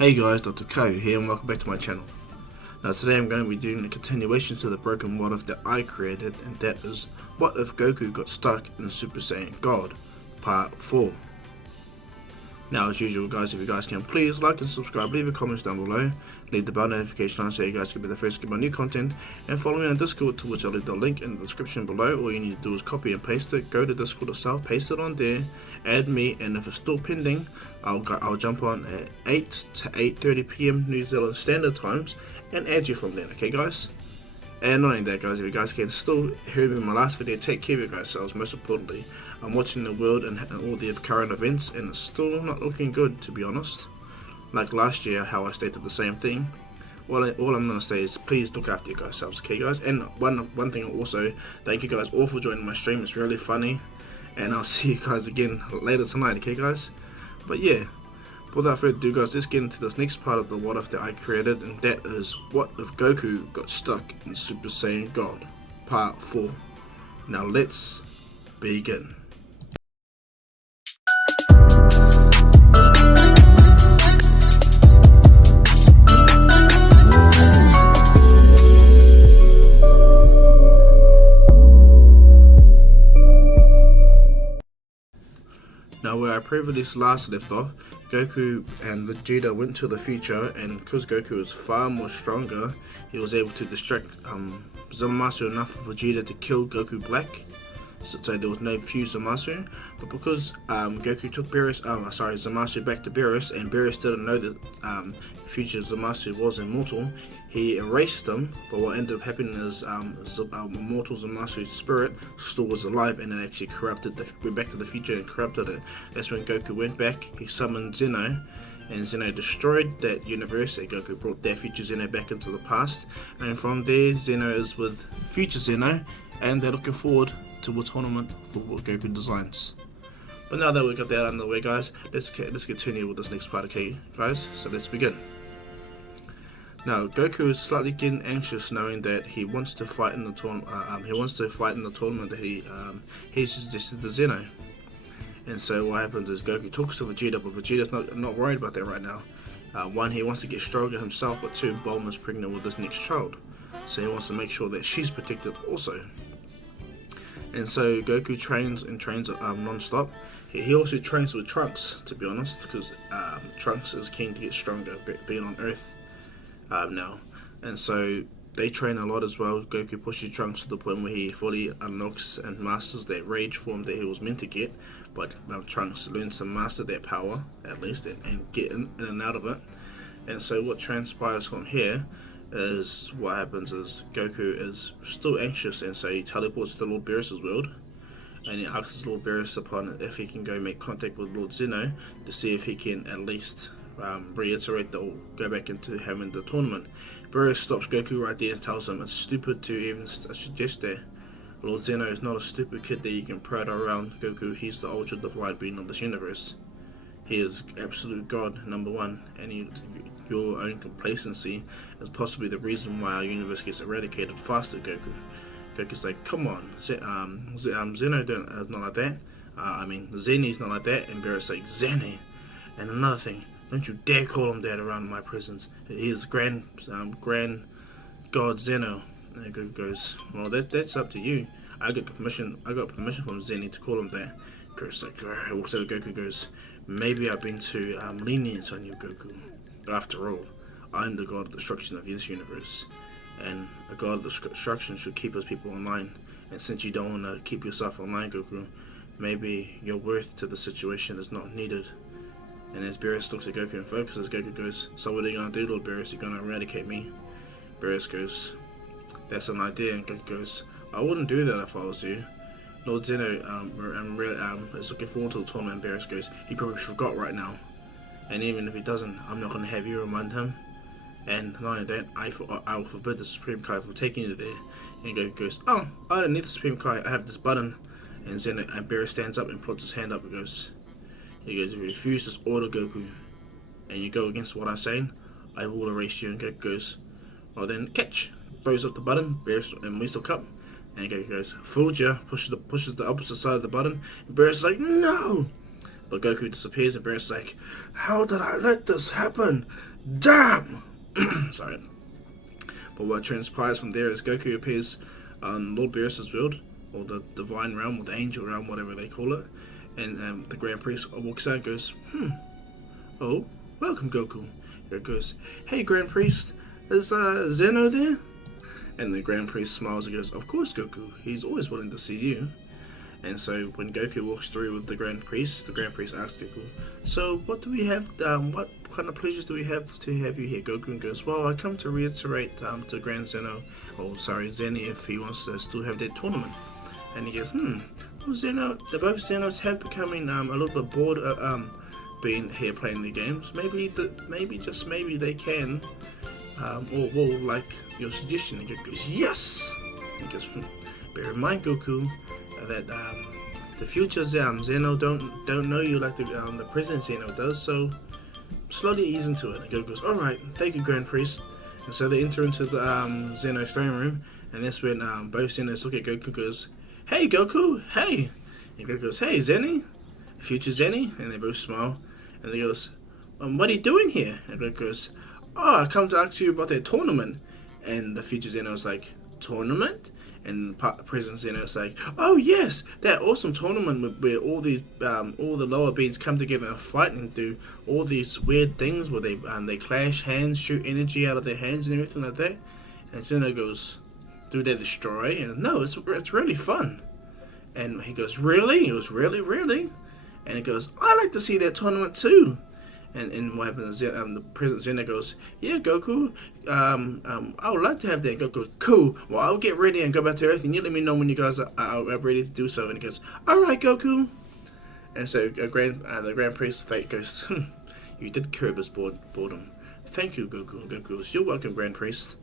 Hey guys, Dr Kahu here and welcome back to my channel. Now today I'm going to be doing a continuation to the broken what if that I created, and that is what if Goku got stuck in Super Saiyan God, part 4. Now as usual guys, if you guys can please like and subscribe, leave your comments down below, leave the bell notification on so you guys can be the first to get my new content, and follow me on Discord, to which I'll leave the link in the description below. All you need to do is copy and paste it, go to Discord itself, paste it on there, add me, and if it's still pending, I'll jump on at 8 to 8:30 PM New Zealand Standard Times and add you from then, okay guys? And not only that guys, if you guys can still hear me in my last video, take care of you guys selves. Most importantly, I'm watching the world and all the current events, and it's still not looking good, to be honest. Like last year, how I stated the same thing. All I'm going to say is please look after you guys selves, okay guys? And one thing also, thank you guys all for joining my stream, it's really funny. And I'll see you guys again later tonight, okay guys? But yeah, without further ado guys, let's get into this next part of the what if that I created, and that is what if Goku got stuck in Super Saiyan God, part 4. Now let's begin. Now where I previously last left off, Goku and Vegeta went to the future, and because Goku is far more stronger, he was able to distract Zamasu enough for Vegeta to kill Goku Black. So there was no fuse Zamasu, but because Goku took Zamasu back to Beerus, and Beerus didn't know that future Zamasu was immortal, he erased him. But what ended up happening is immortal Zamasu's spirit still was alive, and it actually went back to the future and corrupted it. That's when Goku went back, he summoned Zeno, and Zeno destroyed that universe, and Goku brought that future Zeno back into the past, and from there Zeno is with future Zeno, and they're looking forward to a tournament for what Goku designs. But now that we got that out of the way guys, let's continue with this next part, okay guys? So let's begin. Now Goku is slightly getting anxious, knowing that he wants to fight in the tournament. That he suggested to Zeno. And so what happens is Goku talks to Vegeta, but Vegeta's not worried about that right now. One, he wants to get stronger himself, but two, Bulma's pregnant with his next child, so he wants to make sure that she's protected also. And so Goku trains non-stop. He also trains with Trunks, to be honest, because Trunks is keen to get stronger, being on Earth now. And so they train a lot as well. Goku pushes Trunks to the point where he fully unlocks and masters that rage form that he was meant to get. But Trunks learns to master that power, at least, and get in and out of it. And so what transpires from here is what happens is Goku is still anxious, and so he teleports to Lord Beerus' world, and he asks Lord Beerus upon if he can go make contact with Lord Zeno to see if he can at least reiterate or go back into having the tournament. Beerus stops Goku right there and tells him it's stupid to even suggest that. Lord Zeno is not a stupid kid that you can prod around Goku. He's the ultra divine being of this universe. He is absolute God, number one, and your own complacency is possibly the reason why our universe gets eradicated faster, Goku. Goku's like, come on, Zeno is not like that. Zeni's not like that, and Beerus like, Zeni. And another thing, don't you dare call him that around my presence. He is grand God Zeno. And Goku goes, well, that's up to you. I got permission from Zeni to call him that. Beerus like, so Goku goes, maybe I've been too lenient on you, Goku. After all, I'm the god of destruction of this universe, and a god of destruction should keep his people online. And since you don't want to keep yourself online, Goku, maybe your worth to the situation is not needed. And as Beerus looks at Goku and focuses, Goku goes, so what are you going to do, Lord Beerus? You're going to eradicate me? Beerus goes, that's an idea. And Goku goes, I wouldn't do that if I was you. Lord Zeno is looking forward to the tournament. Beerus goes, he probably forgot right now. And even if he doesn't, I'm not going to have you remind him. And not only that, I will forbid the Supreme Kai from taking you there. And Goku goes, oh, I don't need the Supreme Kai, I have this button. And Beerus stands up and puts his hand up and goes, you refuse this order, Goku, and you go against what I'm saying, I will erase you. And Goku goes, well then, catch. Throws up the button, Beerus and Weasel Cup. And Goku goes, fooled ya, pushes the opposite side of the button. And Beerus is like, no! But Goku disappears, and Beerus is like, how did I let this happen? Damn! Sorry. But what transpires from there is Goku appears on Lord Beerus' world, or the Divine Realm, or the Angel Realm, whatever they call it. And the Grand Priest walks out and goes, oh, welcome Goku. Here it goes, hey Grand Priest, is Zeno there? And the Grand Priest smiles and goes, of course Goku, he's always willing to see you. And so when Goku walks through with the Grand Priest asks Goku, so what do we have, what kind of pleasures do we have to have you here? Goku goes, well, I come to reiterate to Grand Zeno, Zeni, if he wants to still have that tournament. And he goes, well, Zeno, both Zenos have becoming a little bit bored being here playing the games. Maybe just maybe they can, or like your suggestion. And Goku goes, yes! And he goes, bear in mind, Goku, that the future Zeno don't know you like the present Zeno does, so slowly ease into it. And Goku goes, alright, thank you, Grand Priest. And so they enter into the Zeno's throne room, and that's when both Zenos look at Goku and goes, hey Goku, hey! And Goku goes, hey Zeni, future Zeni, and they both smile, and he goes, what are you doing here? And Goku goes, oh, I come to ask you about that tournament. And the future Zeno's like, tournament? And the present Zeno's like, oh yes, that awesome tournament where all these, all the lower beings come together and fight and do all these weird things where they clash hands, shoot energy out of their hands and everything like that. And Zeno goes, do they destroy? And no, it's really fun. And he goes, really? He goes, really? And he goes, I like to see that tournament too. And what happens is the present Zeno goes, yeah, Goku, I would like to have that. Goku goes, cool, well, I'll get ready and go back to Earth, and you let me know when you guys are ready to do so. And he goes, alright, Goku. And so the Grand Priest goes, you did curb his boredom. Thank you, Goku. Goku goes, you're welcome, Grand Priest.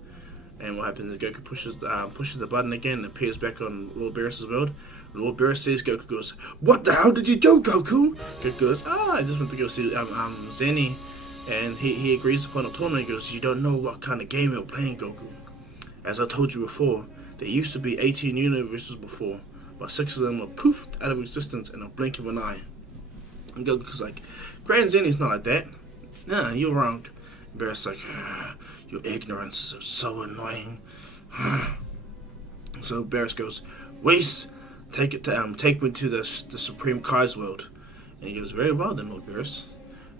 And what happens is Goku pushes the button again and appears back on Lord Beerus' world. Lord Beerus sees Goku, goes, what the hell did you do, Goku? Goku goes, I just went to go see Zeni, and he agrees upon a tournament. He goes, you don't know what kind of game you're playing, Goku. As I told you before, there used to be 18 universes before, but 6 of them were poofed out of existence in a blink of an eye. And Goku's like, Grand Zeni's not like that. Nah, you're wrong. Beerus like, your ignorance is so annoying. So Beerus goes, Whis, take me to the Supreme Kai's world. And he goes, very well then, Lord Beerus.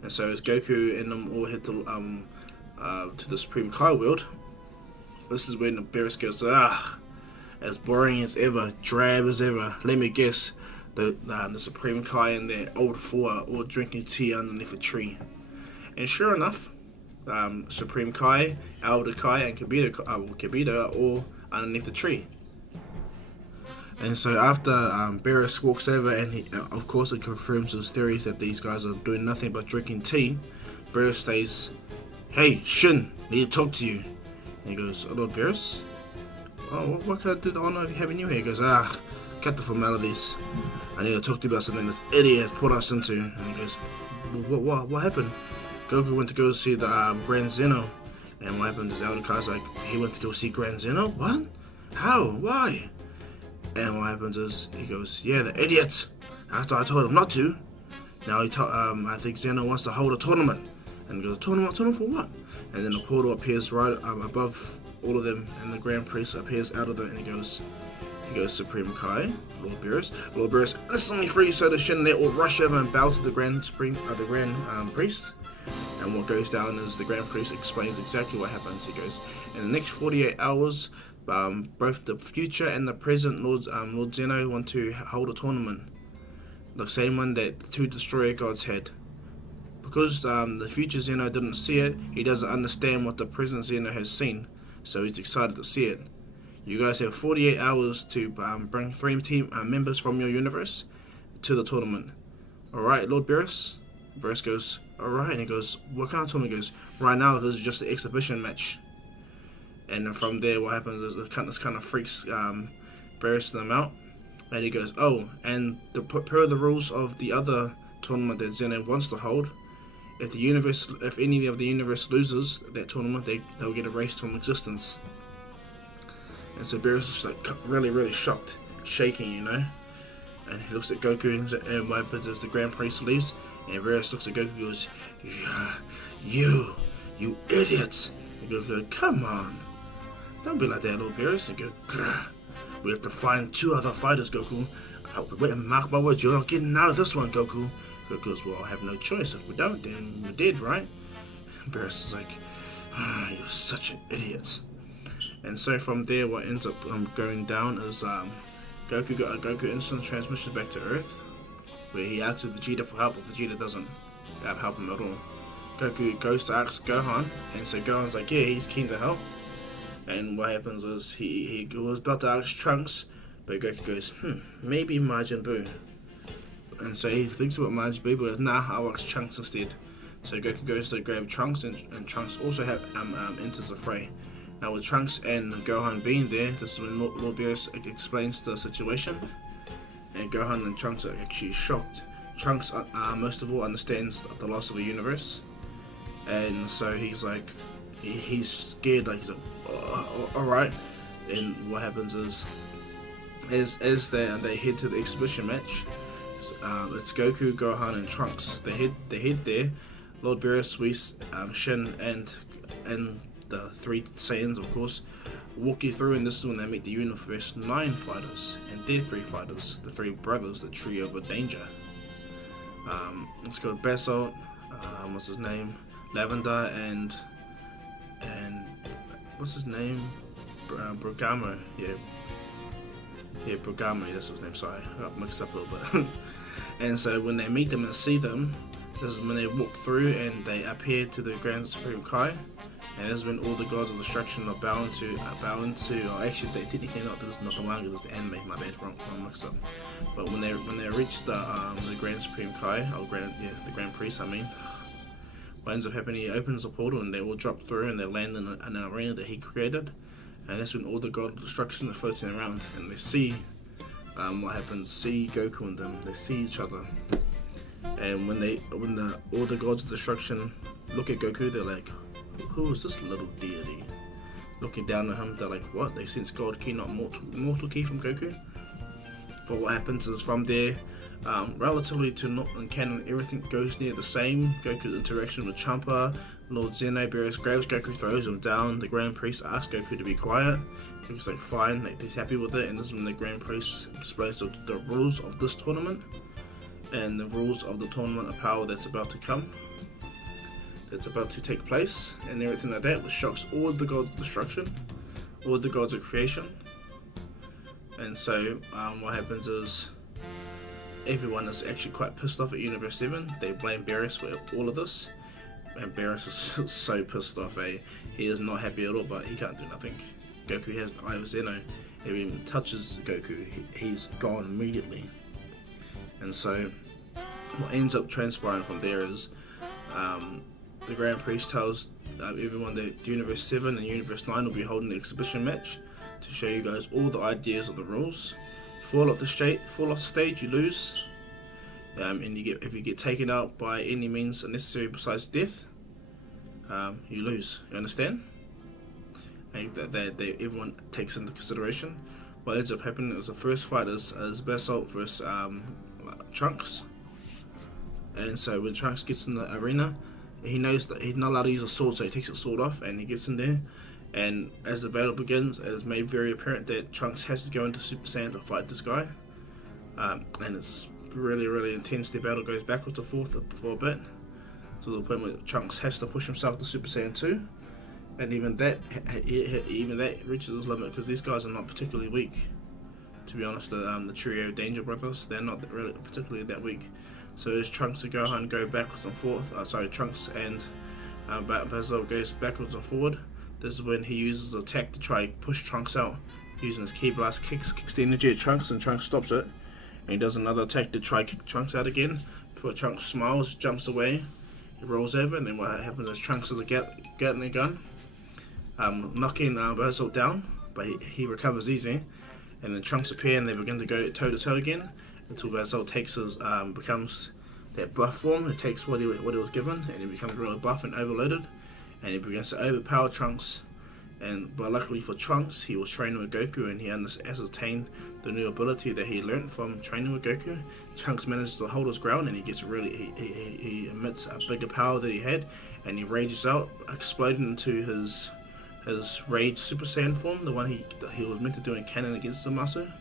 And so as Goku and them all head to the Supreme Kai world, this is when Beerus goes, as boring as ever, drab as ever. Let me guess, the Supreme Kai and their old four are all drinking tea underneath a tree. And sure enough, Supreme Kai, Elder Kai, and Kibito are all underneath the tree. And so after Beerus walks over and he, of course it confirms his theories that these guys are doing nothing but drinking tea, Beerus says, hey Shin, need to talk to you. And he goes, Lord Beerus? Oh, what can I do the honor of having you here? He goes, cut the formalities. I need to talk to you about something this idiot has put us into. And he goes, what happened? Goku went to go see the Grand Zeno. And what happened is Elder Kai's like, he went to go see Grand Zeno? What? How? Why? And what happens is he goes, yeah, the idiot. After I told him not to. Now I think Zeno wants to hold a tournament. And he goes, tournament for what? And then a portal appears right above all of them, and the Grand Priest appears out of it, and he goes, Supreme Kai, Lord Beerus, listen me free. So the Shin, they all rush over and bow to the Grand Priest. And what goes down is the Grand Priest explains exactly what happens. He goes, in the next 48 hours, both the future and the present Lord Zeno want to hold a tournament. The same one that the 2 Destroyer Gods had. Because the future Zeno didn't see it, he doesn't understand what the present Zeno has seen. So he's excited to see it. You guys have 48 hours to bring 3 team members from your universe to the tournament. Alright, Lord Beerus? Beerus goes, alright. And he goes, what kind of tournament? He goes, right now this is just an exhibition match. And then from there, what happens is this kind of freaks Beerus them out. And he goes, oh, and per the rules of the other tournament that Zeno wants to hold, if any of the universe loses that tournament, they'll get erased from existence. And so Beerus is like really, really shocked, shaking, you know. And he looks at Goku, and what happens is the Grand Priest leaves, and Beerus looks at Goku and goes, You idiot! And Goku, come on. Don't be like that, little Beerus. And go, we have to find 2 other fighters, Goku. Wait, mark my words, you're not getting out of this one, Goku. Goku goes, well, I have no choice. If we don't, then we're dead, right? And Beerus is like, you're such an idiot. And so from there, what ends up going down is Goku got a Goku instant transmission back to Earth, where he asks Vegeta for help, but Vegeta doesn't help him at all. Goku goes to ask Gohan, and so Gohan's like, yeah, he's keen to help. And what happens is he was about to ask Trunks, but Goku goes, maybe Majin Buu. And so he thinks about Majin Buu, but nah, I'll ask Trunks instead. So Goku goes to grab Trunks, and Trunks also enters the fray. Now with Trunks and Gohan being there, this is when Lord Beerus explains the situation, and Gohan and Trunks are actually shocked. Trunks, most of all, understands the loss of the universe, and so he's like, he's scared, like he's like, alright. And what happens is as they head to the exhibition match, it's Goku, Gohan, and Trunks. They head there. Lord Beerus, Whis, Shin, and the 3 Saiyans, of course, walk you through, and this is when they meet the Universe 9 fighters and their 3 fighters, the 3 brothers, the trio of danger. It's got Basel, what's his name, Lavender, and what's his name, Bergamo, Bergamo, that's his name, sorry, I got mixed up a little bit. And so when they meet them and see them, this is when they walk through and they appear to the Grand Supreme Kai, and this is when all the gods of destruction are bowing to, or actually they technically not, this is not the manga, this is the anime, my bad, wrong mixed up. But when they reach the Grand Supreme Kai, the Grand Priest, what ends up happening, he opens a portal and they all drop through and they land in an arena that he created, and that's when all the god of destruction are floating around, and they see what happens, see Goku and them, they see each other. And when all the gods of destruction look at Goku, they're like, who is this little deity? Looking down at him, they're like, what? They sense God Ki, not mortal Ki from Goku. But what happens is from there, relatively to not in canon, everything goes near the same. Goku's interaction with Champa, Lord Zeno, Beerus grabs Goku, throws him down. The Grand Priest asks Goku to be quiet. Goku's like, fine, like, he's happy with it. And this is when the Grand Priest explains the rules of this tournament and the rules of the tournament of power that's about to come, that's about to take place, and everything like that, which shocks all the gods of destruction, all the gods of creation. And so what happens is everyone is actually quite pissed off at Universe 7. They blame Beerus for all of this, and Beerus is so pissed off. He is not happy at all, but he can't do nothing. Goku has the Eye of Zeno. If he even touches Goku, he's gone immediately. And so what ends up transpiring from there is the Grand Priest tells everyone that Universe 7 and Universe 9 will be holding an exhibition match to show you guys all the ideas of the rules. Fall off the stage, you lose. And if you get taken out by any means unnecessary besides death, you lose. You understand? And that everyone takes into consideration. What ends up happening is the first fight is Basel versus Trunks. And so when Trunks gets in the arena, he knows that he's not allowed to use a sword, so he takes his sword off and he gets in there. And as the battle begins, it is made very apparent that Trunks has to go into Super Saiyan to fight this guy. And it's really, really intense. The battle goes backwards and forth for a bit, to the point where Trunks has to push himself to Super Saiyan 2. And even that reaches its limit, because these guys are not particularly weak. To be honest, the trio Danger Brothers, they're not really particularly that weak. So as Trunks and Gohan go backwards and forth, Trunks and Basel goes backwards and forward, this is when he uses the attack to try push Trunks out. Using his Ki Blast, kicks the energy at Trunks, and Trunks stops it. And he does another attack to try kick Trunks out again. Before Trunks smiles, jumps away, he rolls over, and then what happens is Trunks has a Gatling gun, knocking Basel down, but he recovers easy. And then Trunks appear and they begin to go toe to toe again, until Basel takes his becomes that buff form. It takes what he was given, and he becomes really buff and overloaded, and he begins to overpower Trunks. But luckily for Trunks, he was training with Goku and he ascertained the new ability that he learned from training with Goku. Trunks manages to hold his ground and he gets he emits a bigger power that he had, and he rages out, exploding into his Rage Super Saiyan form, the one he was meant to do in canon against Zamasu.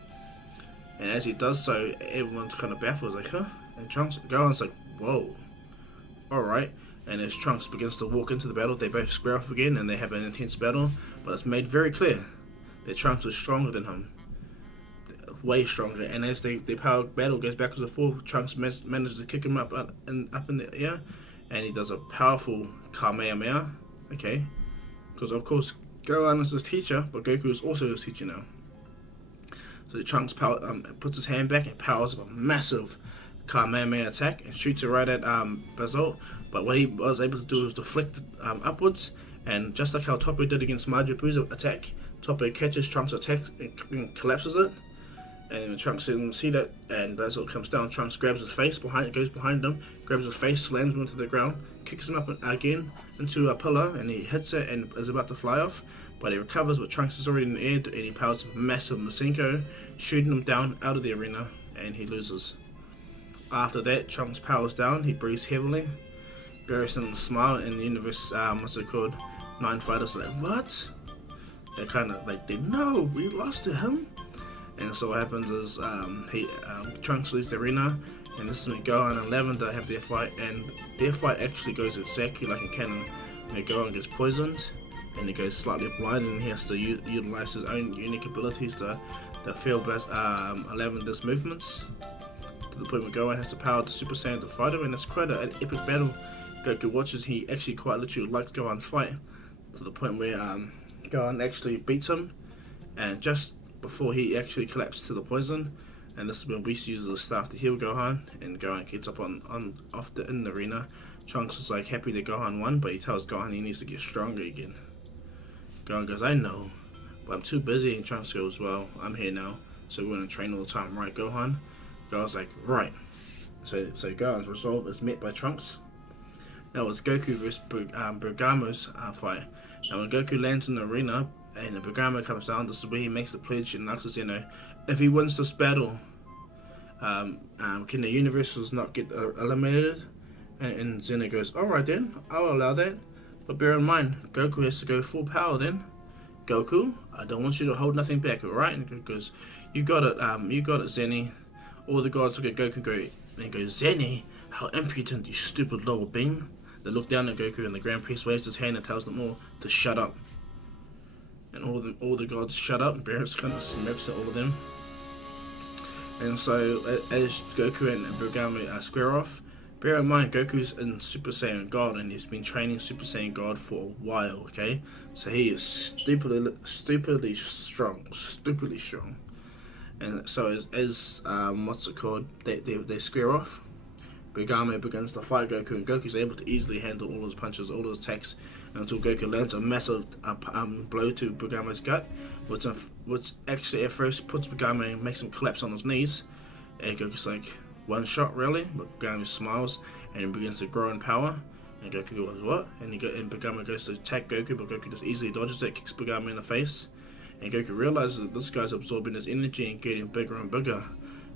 And as he does so, everyone's kind of baffled, like, huh? And Gohan's like, whoa, alright. And as Trunks begins to walk into the battle, they both square off again and they have an intense battle, but it's made very clear that Trunks is stronger than him. Way stronger. And as the power battle goes backwards and forth, Trunks manages to kick him up in the air, and he does a powerful Kamehameha. Okay. Because of course Gohan is his teacher, but Goku is also his teacher now. So Trunks puts his hand back and powers up a massive Kamehameha attack and shoots it right at Basel. But what he was able to do was deflect upwards, and just like how Toppo did against Majin Buu's attack, Toppo catches Trunks' attack and collapses it. And when Trunks didn't see that, and Basel comes down, Trunks grabs his face goes behind him, grabs his face, slams him into the ground, kicks him up again into a pillar, and he hits it and is about to fly off. But he recovers, but Trunks is already in the air, and he powers a massive Masenko, shooting him down out of the arena, and he loses. After that, Trunks powers down, he breathes heavily. Beerus and smile, and the universe, what's it called? 9 fighters are like, what? They're kind of like, no, we lost to him. And so what happens is Trunks leaves the arena, and this is when Gohan and Lavender have their fight, and their fight actually goes exactly like in canon, where Gohan gets poisoned, and he goes slightly blind, and he has to utilize his own unique abilities to feel Lavender's movements, to the point where Gohan has the power to Super Saiyan to fight him, and it's quite an epic battle. Goku watches, he actually quite literally likes Gohan's fight, to the point where Gohan actually beats him, and just before he actually collapsed to the poison, and this is when Whis uses the staff to heal Gohan, and Gohan gets up in the arena. Trunks is like happy that Gohan won, but he tells Gohan he needs to get stronger again. Gohan goes, I know, but I'm too busy, and Trunks goes, well, I'm here now, so we're going to train all the time, right, Gohan? Gohan's like, right. So Gohan's resolve is met by Trunks. Now it's Goku vs Bergamo's fight. Now when Goku lands in the arena, and the Bergamo comes down, this is where he makes the pledge and asks Zeno, if he wins this battle, can the universes not get eliminated? And Zeno goes, alright then, I'll allow that. But bear in mind, Goku has to go full power then. Goku, I don't want you to hold nothing back, alright? And Goku goes, you got it, Zeni. All the gods look at Goku and go, and he goes, Zeni, how impudent, you stupid little being. They look down at Goku, and the Grand Priest waves his hand and tells them all to shut up. And all the gods shut up, and Beerus kind of smirks at all of them. And so, as Goku and Bergamo square off, bear in mind, Goku's in Super Saiyan God, and he's been training Super Saiyan God for a while, okay? So he is stupidly strong. And so as what's it called, they square off. Bergamo begins to fight Goku, and Goku's able to easily handle all his punches, all his attacks, until Goku lands a massive blow to Bergamo's gut, which actually at first puts Bergamo and makes him collapse on his knees. And Goku's like, one shot really? But Bergamo smiles and begins to grow in power. And Goku goes, what? And Bergamo goes to attack Goku, but Goku just easily dodges it, kicks Bergamo in the face. And Goku realizes that this guy's absorbing his energy and getting bigger and bigger.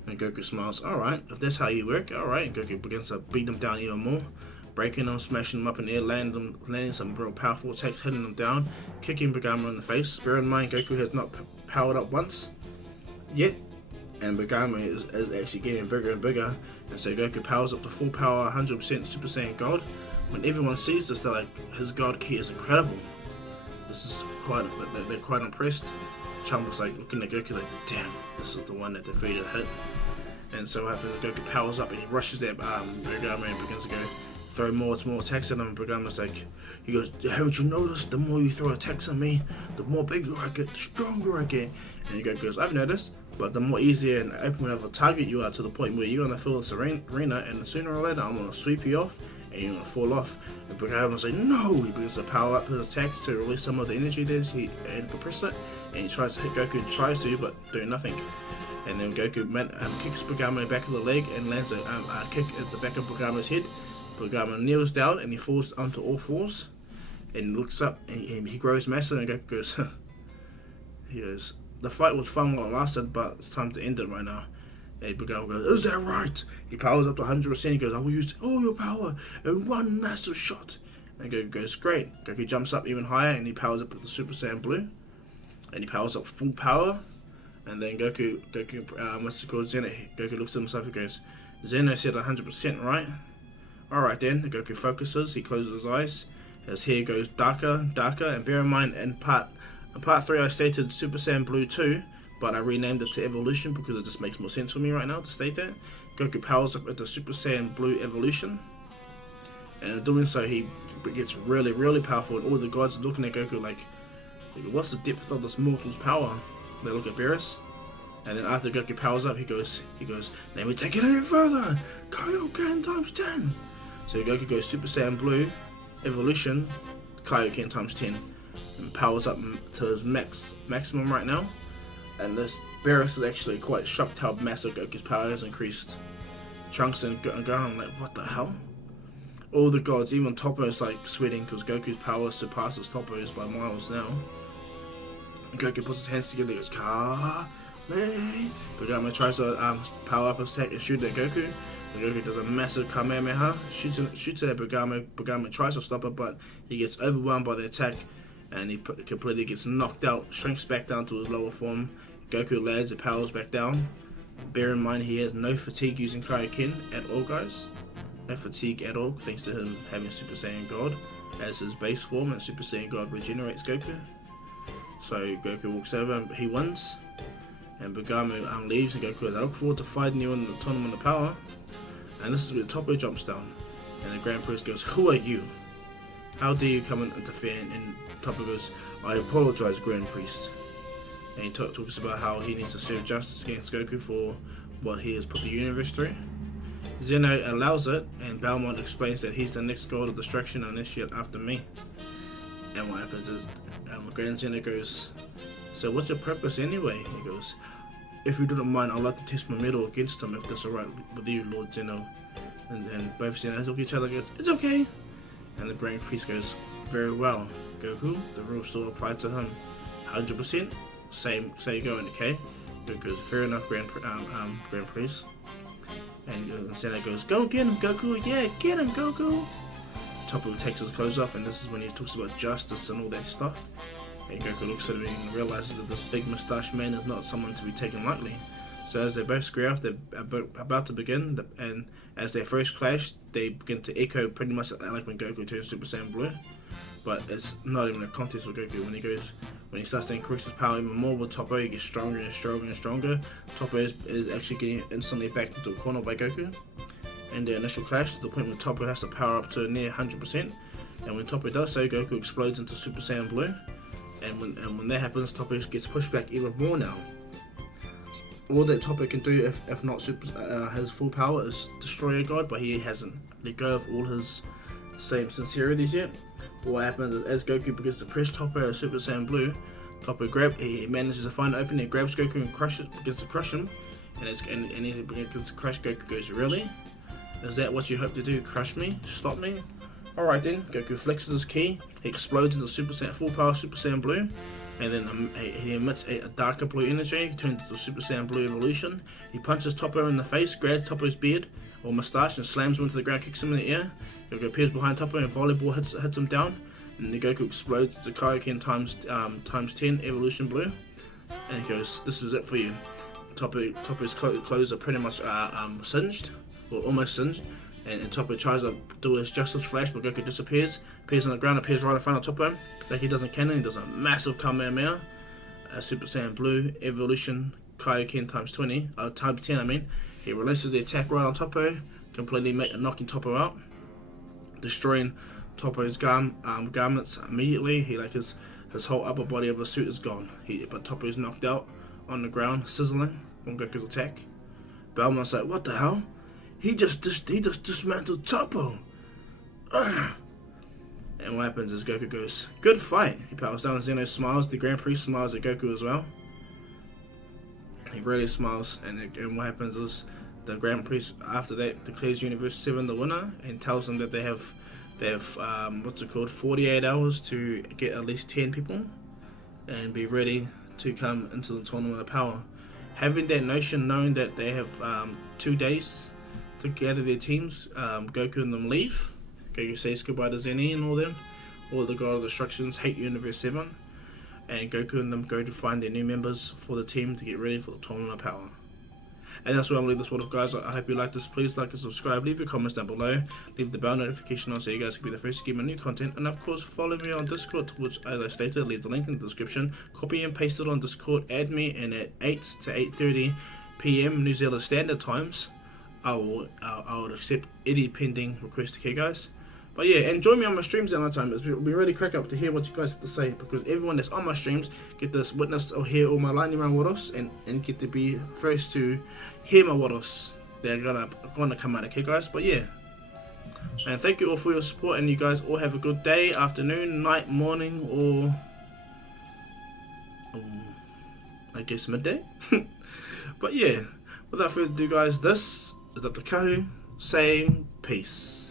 And Goku smiles, alright, if that's how you work, alright. And Goku begins to beat him down even more, breaking him, smashing him up in the air, landing some real powerful attacks, hitting him down, kicking Bergamo in the face. Bear in mind, Goku has not powered up once yet, and Bergamo is actually getting bigger and bigger. And so Goku powers up to full power, 100% Super Saiyan God. When everyone sees this, they're like, his God Ki is incredible. They're quite impressed. Chumba's like looking at Goku like, damn, this is the one that defeated Hit. And so after Goku powers up and he rushes at Bergamo and begins to go throw more attacks at him. And Bergamo's like, he goes, haven't you noticed, the more you throw attacks at me, the more bigger I get, the stronger I get. And Goku goes, I've noticed, but the more easier and open of a target you are, to the point where you're going to fill this arena, and sooner or later I'm going to sweep you off and you're going to fall off. And Bergamo's like, no! He begins to power up his attacks to release some of the energy there, and compress it, and he tries to hit Goku and tries to, but do nothing. And then Goku kicks Bergamo back of the leg and lands a kick at the back of Bergamo's head. Bergamo kneels down and he falls onto all fours. and looks up, and he grows massive, and Goku goes, he goes, the fight was fun while it lasted, but it's time to end it right now. And Bergamo goes, is that right? He powers up to 100%, he goes, I will use all your power in one massive shot. And Goku goes, great. Goku jumps up even higher, and he powers up with the Super Saiyan Blue. And he powers up full power. And then Goku what's it called, Zeno, Goku looks at himself and goes, Zeno said 100%, right? Alright then, Goku focuses, he closes his eyes. His hair goes darker, and bear in mind, in part 3 I stated Super Saiyan Blue 2, but I renamed it to Evolution because it just makes more sense for me right now to state that. Goku powers up into Super Saiyan Blue Evolution, and in doing so he gets really, really powerful, and all the gods are looking at Goku like, what's the depth of this mortal's power? They look at Beerus, and then after Goku powers up, he goes, let me take it any further, Kaioken times 10. So Goku goes Super Saiyan Blue Evolution, Kaioken times 10, and powers up to his maximum right now. And this Beerus is actually quite shocked how massive Goku's power has increased. Trunks and Gohan like, what the hell? All the gods, even Toppo is like sweating because Goku's power surpasses Toppo's by miles now. And Goku puts his hands together and goes, Ka-me. Bergamo tries to power up his attack and shoot at Goku. And Goku does a massive Kamehameha, shoots at Bergamo. Bergamo tries to stop it, but he gets overwhelmed by the attack and he completely gets knocked out, shrinks back down to his lower form. Goku lands and powers back down. Bear in mind he has no fatigue using Kaioken at all, guys. No fatigue at all, thanks to him having Super Saiyan God as his base form, and Super Saiyan God regenerates Goku. So Goku walks over and he wins. And Bergamo leaves and Goku goes, I look forward to fighting you in the Tournament of Power. And this is where Toppo jumps down. And the Grand Priest goes, who are you? How dare you come and interfere? And Toppo goes, I apologize, Grand Priest. And he talks about how he needs to serve justice against Goku for what he has put the universe through. Zeno allows it, and Belmont explains that he's the next god of destruction initiate after me. And what happens is, Grand Zeno goes, so what's your purpose anyway? He goes, if you didn't mind, I'd like to test my mettle against him if that's alright with you, Lord Zeno. And then both Zenos look at each other and goes, it's okay. And the Grand Priest goes, very well, Goku, the rules still apply to him. 100%, same, say you going, okay? Goku goes, fair enough, Grand Priest. And Zeno goes, go get him, Goku, yeah, get him, Goku. Toppo takes his clothes off, and this is when he talks about justice and all that stuff. And Goku looks at him and realizes that this big moustache man is not someone to be taken lightly. So as they both square off, they're about to begin, and as they first clash, they begin to echo pretty much like when Goku turns Super Saiyan Blue. But it's not even a contest with Goku. When he starts to increase his power even more with Toppo, he gets stronger and stronger and stronger. Toppo is actually getting instantly backed into a corner by Goku. And the initial clash to the point where Toppo has to power up to near 100%. And when Toppo does so, Goku explodes into Super Saiyan Blue. And when that happens, Toppo gets pushed back even more now. All that Toppo can do, if not his full power, is destroy a god, but he hasn't let go of all his same sincerities yet. But what happens is, as Goku begins to press Toppo as Super Saiyan Blue, Toppo he manages to find an opening, grabs Goku and begins to crush him. And as he begins to crush, Goku goes, really? Is that what you hope to do? Crush me? Stop me? Alright then, Goku flexes his ki, he explodes into full power Super Saiyan Blue, and then he emits a darker blue energy, he turns into Super Saiyan Blue Evolution. He punches Toppo in the face, grabs Toppo's beard or moustache and slams him into the ground, kicks him in the air. Goku appears behind Toppo and volleyball hits him down, and the Goku explodes to Kaioken times 10 Evolution Blue, and he goes, this is it for you. Toppo's clothes are pretty much singed, or almost singed. And Toppo tries to do his Justice Flash, but Goku disappears, appears on the ground, appears right in front of Toppo, like he doesn't canon. He does a massive Kamehameha, Super Saiyan Blue Evolution Kaioken times 10 I mean. He releases the attack right on Toppo, completely knocking Toppo out, destroying Toppo's garments immediately. His whole upper body of his suit is gone. But Toppo's knocked out on the ground, sizzling from Goku's attack. Belmont's like, what the hell? He just dismantled Toppo. Ugh. And what happens is Goku goes, good fight. He powers down, Zeno smiles, the Grand Priest smiles at Goku as well. He really smiles, and what happens is the Grand Priest after that declares Universe 7 the winner and tells them that they have They have 48 hours to get at least 10 people and be ready to come into the Tournament of Power. Having that notion, knowing that they have 2 days to gather their teams, Goku and them leave. Goku says goodbye to Zeno and all them. All the God of Destructions hate Universe 7. And Goku and them go to find their new members for the team to get ready for the Tournament of Power. And that's where I'm going to leave this one off, guys. I hope you like this. Please like and subscribe. Leave your comments down below. Leave the bell notification on so you guys can be the first to get my new content. And of course, follow me on Discord, which, as I stated, leave the link in the description. Copy and paste it on Discord. Add me, and at 8 to 8:30 p.m. New Zealand Standard Times, I would accept any pending request. Okay, guys. But yeah, and join me on my streams at that time. It'll be really crack up to hear what you guys have to say, because everyone that's on my streams get this witness or hear all my lightning round what-offs and get to be first to hear my what-offs. They're gonna come out, okay, guys? But yeah, and thank you all for your support, and you guys all have a good day, afternoon, night, morning, or I guess midday. But yeah, without further ado, guys, this is Dr. Kahu saying peace.